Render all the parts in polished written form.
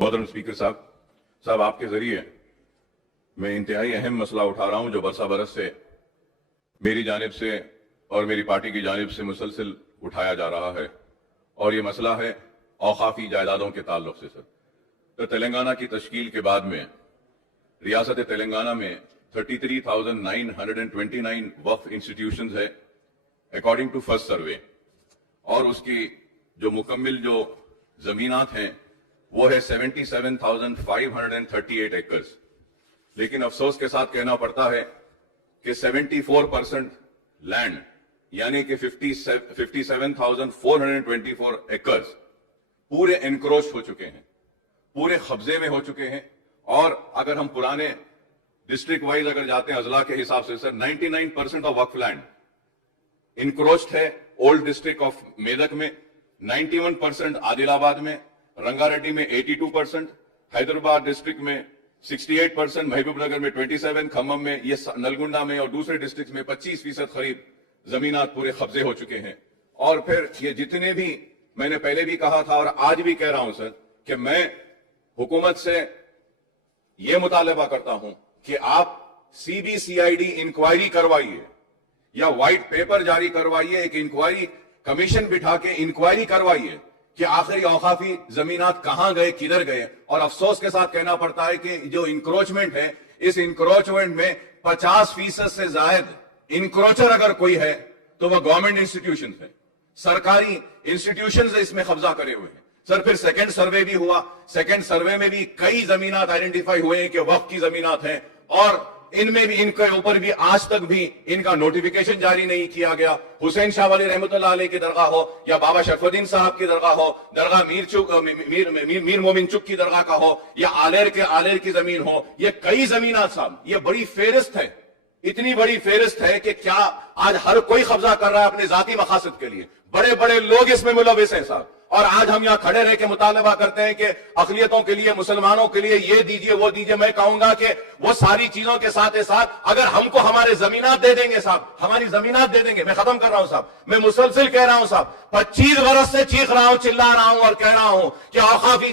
मोहतरम स्पीकर साहब आपके जरिए मैं इंतहाई अहम मसला उठा रहा हूं जो बरसा बरस से मेरी जानिब से और मेरी पार्टी की जानिब से मुसलसल उठाया जा रहा है और ये मसला है औकाफी जायदादों के ताल्लुक से। सर, तो तेलंगाना की तश्कील के बाद में रियासत तेलंगाना में 33,929 वक्फ इंस्टीट्यूशंस है अकॉर्डिंग टू फर्स्ट सर्वे, और उसकी जो मुकम्मिल जो जमीनात हैं वो है 77,538 एकर्स। लेकिन अफसोस के साथ कहना पड़ता है कि 74% लैंड यानी कि 57,424 एकर्स पूरे एनक्रोच हो चुके हैं, पूरे कब्जे में हो चुके हैं। और अगर हम पुराने डिस्ट्रिक्ट वाइज अगर जाते हैं अजला के हिसाब से सर 99% ऑफ वक्फ लैंड इनक्रोच्ड है। ओल्ड डिस्ट्रिक्ट ऑफ मेदक में 91%, आदिलाबाद में, रंगारेड्डी में 82%, हैदराबाद डिस्ट्रिक्ट में 68%, महबूबनगर में 27%, खम्मम में, ये नलगुंडा में और दूसरे डिस्ट्रिक्ट में 25% करीब जमीनात पूरे कब्जे हो चुके हैं। और फिर ये जितने भी मैंने पहले भी कहा था और आज भी कह रहा हूं सर कि मैं हुकूमत से ये मुतालबा करता हूं कि आप सीबीसीआईडी इंक्वायरी करवाइए या व्हाइट पेपर जारी करवाइए, एक इंक्वायरी कमीशन बिठा के इंक्वायरी करवाइए कि आखिरी औकाफी जमीनात कहां गए, किधर गए। और अफसोस के साथ कहना पड़ता है कि जो इंक्रोचमेंट है, इस इंक्रोचमेंट में 50% से ज्यादा इंक्रोचर अगर कोई है तो वह गवर्नमेंट इंस्टीट्यूशन है, सरकारी इंस्टीट्यूशन इसमें कब्जा करे हुए हैं। सर, फिर सेकंड सर्वे भी हुआ, सेकंड सर्वे में भी कई जमीनात आइडेंटिफाई हुए हैं कि वक्फ की जमीनात हैं, और इनमें भी इनके ऊपर भी आज तक भी इनका नोटिफिकेशन जारी नहीं किया गया। हुसैन शाह वाली रहमतुल्लाह अलैह की दरगाह हो या बाबा शरफुद्दीन साहब की दरगाह हो, दरगाह मीर मोमिन चुक की दरगाह का हो या आलेर की जमीन हो, ये कई जमीनात साहब, ये बड़ी फेरिस्त है, इतनी बड़ी फेरिस्त है कि क्या आज हर कोई कब्जा कर रहा है अपने जाती मकासद के लिए। बड़े बड़े लोग इसमें मुलविस हैं साहब। और आज हम यहां खड़े रह के मुतालबा करते हैं कि अकलियतों के लिए, मुसलमानों के लिए ये दीजिए वो दीजिए। मैं कहूंगा कि वो सारी चीजों के साथ अगर हमको हमारे जमीनात दे देंगे साहब, हमारी जमीनात दे देंगे। मैं खत्म कर रहा हूं साहब, मैं मुसलसिल कह रहा हूं साहब, 25 बरस से चीख रहा हूं, चिल्ला रहा हूं और कह रहा हूं कि औकाफी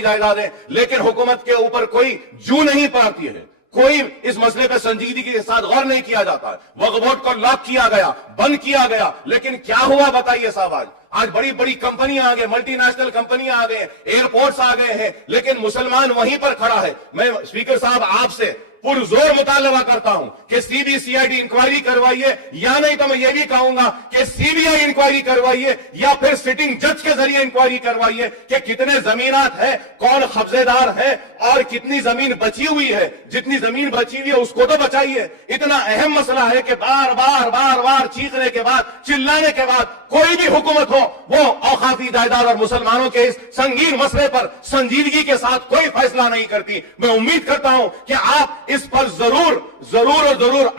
जायदादें, लेकिन हुकूमत के ऊपर कोई जू नहीं पड़ती है, कोई इस मसले पे संजीदगी के साथ गौर नहीं किया जाता है। वक्फ बोर्ड को लॉक किया गया, बंद किया गया, लेकिन क्या हुआ बताइए साहब। आज बड़ी बड़ी कंपनियां आ गई, मल्टीनेशनल कंपनियां आ गए, एयरपोर्ट्स आ गए हैं, लेकिन मुसलमान वहीं पर खड़ा है। मैं स्पीकर साहब आपसे पुरजोर मुतालबा करता हूं कि सीबीसीआईडी इंक्वायरी करवाइए, या नहीं तो मैं ये भी कहूंगा कि सीबीआई इंक्वायरी करवाइए या फिर सिटिंग जज के जरिए इंक्वायरी करवाइए कि कितने जमीनात है, कौन कब्जेदार है और कितनी जमीन बची हुई है। जितनी जमीन बची हुई है उसको तो बचाइए। इतना अहम मसला है कि बार बार चीखने के बाद, चिल्लाने के बाद कोई भी हुकूमत हो वो औकाफी जायदाद और मुसलमानों के इस संगीन मसले पर संजीदगी के साथ कोई फैसला नहीं करती। मैं उम्मीद करता हूं कि आप इस पर जरूर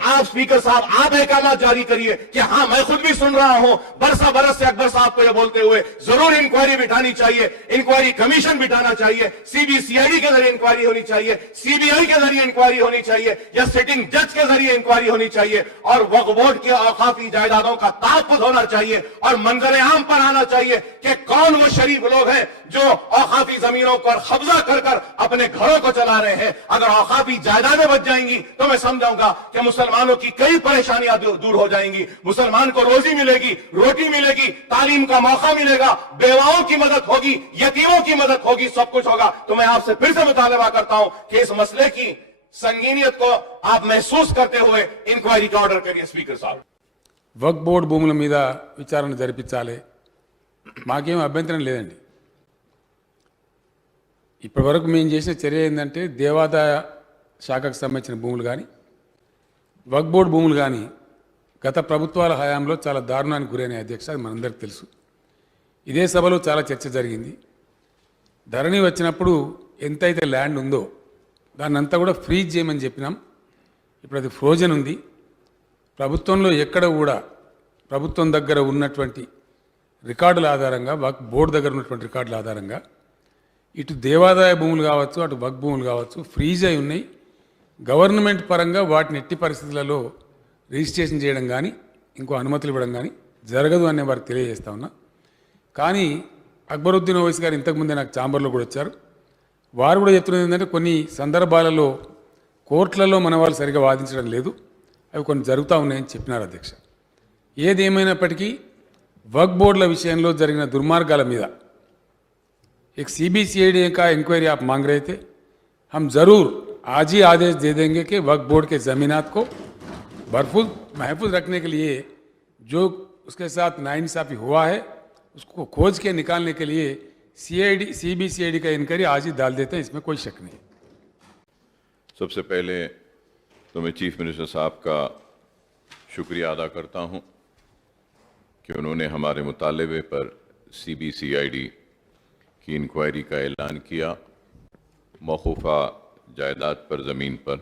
आप स्पीकर साहब आप अहकामात जारी करिए कि हां, मैं खुद भी सुन रहा हूं बरसा बरस से अकबर साहब को यह बोलते हुए जरूर इंक्वायरी बिठानी चाहिए, इंक्वायरी कमीशन बिठाना चाहिए, सीबीसीआईडी के जरिए इंक्वायरी होनी चाहिए, सीबीआई के जरिए इंक्वायरी होनी चाहिए या सिटिंग जज के जरिए इंक्वायरी होनी चाहिए। और वक्फ बोर्ड की औकाफी जायदादों का तहफ्फुज़ होना चाहिए और मंजर आम पर आना चाहिए कि कौन वो शरीफ लोग हैं जो औकाफी जमीनों पर कब्जा कर अपने घरों को चला रहे हैं। अगर औकाफी जायदादें बच जाएंगी तो मैं समझाऊंगा कि मुसलमानों की कई परेशानियां दूर हो जाएंगी, मुसलमान को रोजी मिलेगी, रोटी मिलेगी, तालीम का मौका मिलेगा, बेवाओं की मदद होगी, यतीमों की मदद होगी, सब कुछ होगा। तो मैं आपसे फिर से मुतालबा करता हूं कि इस मसले की संगीनियत को आप महसूस करते हुए इंक्वायरी का ऑर्डर करिए स्पीकर साहब। వక్ఫ్ బోర్డు భూముల మీద విచారణ జరిపించాలి, మాకేం అభ్యంతరం లేదండి. ఇప్పటి వరకు మేము చేసిన చర్య ఏంటంటే దేవాదాయ శాఖకు సంబంధించిన భూములు కానీ వక్ఫ్ బోర్డు భూములు కానీ గత ప్రభుత్వాల హయాంలో చాలా దారుణానికి గురైన అధ్యక్ష, అది మనందరికీ తెలుసు. ఇదే సభలో చాలా చర్చ జరిగింది. ధరణి వచ్చినప్పుడు ఎంతైతే ల్యాండ్ ఉందో దాన్ని అంతా కూడా ఫ్రీజ్ చేయమని చెప్పినాం. ఇప్పుడు అది ఫ్రోజన్ ఉంది. ప్రభుత్వంలో ఎక్కడ కూడా ప్రభుత్వం దగ్గర ఉన్నటువంటి రికార్డుల ఆధారంగా, వక్ఫ్ బోర్డు దగ్గర ఉన్నటువంటి రికార్డుల ఆధారంగా ఇటు దేవాదాయ భూములు కావచ్చు, అటు వక్ఫ్ భూములు కావచ్చు ఫ్రీజ్ అయి ఉన్నాయి. గవర్నమెంట్ పరంగా వాటిని ఎట్టి పరిస్థితులలో రిజిస్ట్రేషన్ చేయడం కానీ ఇంకో అనుమతులు ఇవ్వడం కానీ జరగదు అనే వారికి తెలియజేస్తా ఉన్నా. కానీ అక్బరుద్దీన్ ఓవైసీ గారు ఇంతకుముందే నాకు ఛాంబర్లో కూడా వచ్చారు. వారు కూడా చెప్తున్నది ఏంటంటే కొన్ని సందర్భాలలో కోర్టులలో మన వాళ్ళు సరిగా వాదించడం లేదు, అవి కొన్ని జరుగుతూ ఉన్నాయని చెప్పినారు అధ్యక్ష. ఏదేమైనప్పటికీ వక్ఫ్ బోర్డుల విషయంలో జరిగిన దుర్మార్గాల మీద एक सीबीसीआईडी का इंक्वायरी आप मांग रहे थे, हम ज़रूर आज ही आदेश दे देंगे कि वक्फ बोर्ड के ज़मीनात को महफूज रखने के लिए जो उसके साथ नाइंसाफ़ी हुआ है उसको खोज के निकालने के लिए सीबीसीआईडी का इंक्वायरी आज ही डाल देते हैं, इसमें कोई शक नहीं. सबसे पहले तो मैं चीफ मिनिस्टर साहब का शुक्रिया अदा करता हूं कि उन्होंने हमारे मुतालबे पर सीबीसीआईडी की इंक्वायरी का ऐलान किया. मौकूफ़ा जायदाद पर ज़मीन पर